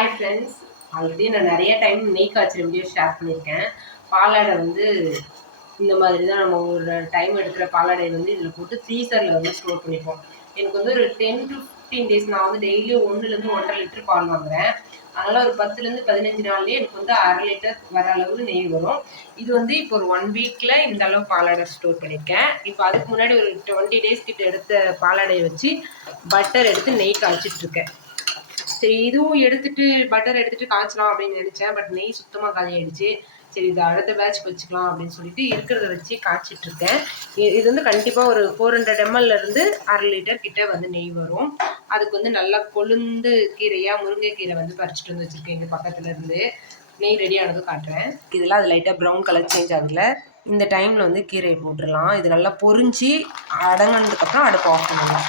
Hi friends, already நான் நிறைய time நெய் காய்ச்சல் வீடியோ ஷேர் பண்ணியிருக்கேன். பாலாடை வந்து இந்த மாதிரி தான் நம்ம ஒரு டைம் எடுக்கிற பாலாடை வந்து இதில் போட்டு ஃப்ரீசரில் வந்து ஸ்டோர் பண்ணிப்போம். எனக்கு வந்து ஒரு 10 to 15 டேஸ் நான் வந்து டெய்லியும் 1லேருந்து 1.5 லிட்டர் பால் வாங்குறேன். அதனால் ஒரு 10லேருந்து 15 நாள்லேயே எனக்கு வந்து 1/2 லிட்டர் வர அளவு நெய் வரும். இது வந்து இப்போ ஒரு 1 வீக்கில் இந்த அளவு பாலாடை ஸ்டோர் பண்ணியிருக்கேன். இப்போ அதுக்கு முன்னாடி ஒரு 20 டேஸ் கிட்ட எடுத்த பாலாடையை வச்சு பட்டர் எடுத்து நெய் காய்ச்சிட்ருக்கேன். சரி, இதுவும் எடுத்துட்டு பட்டர் எடுத்துட்டு காய்ச்சலாம் அப்படின்னு நினைச்சேன். பட் நெய் சுத்தமாக காலியாயிடுச்சு. சரி, இது அடுத்த பேட்ச் வச்சுக்கலாம் அப்படின்னு சொல்லிட்டு இருக்கிறத வச்சு காய்ச்சிட்டு இருக்கேன். இது வந்து கண்டிப்பாக ஒரு 400 ml இருந்து 1/2 லிட்டர் கிட்ட வந்து நெய் வரும். அதுக்கு வந்து நல்லா கொழுந்து கீரையாக முருங்கைக்கீரை வந்து பறிச்சுட்டு வந்து வச்சுருக்கேன். இங்கே பக்கத்துல இருந்து நெய் ரெடி ஆனதும் காட்டுறேன். இதெல்லாம் அது லைட்டாக ப்ரௌன் கலர் சேஞ்ச் ஆகுதுல, இந்த டைமில் வந்து கீரையை போட்டுடலாம். இது நல்லா பொரிஞ்சு அடங்கினதுக்கப்புறம் அடுப்பு ஆஃப் பண்ணலாம்.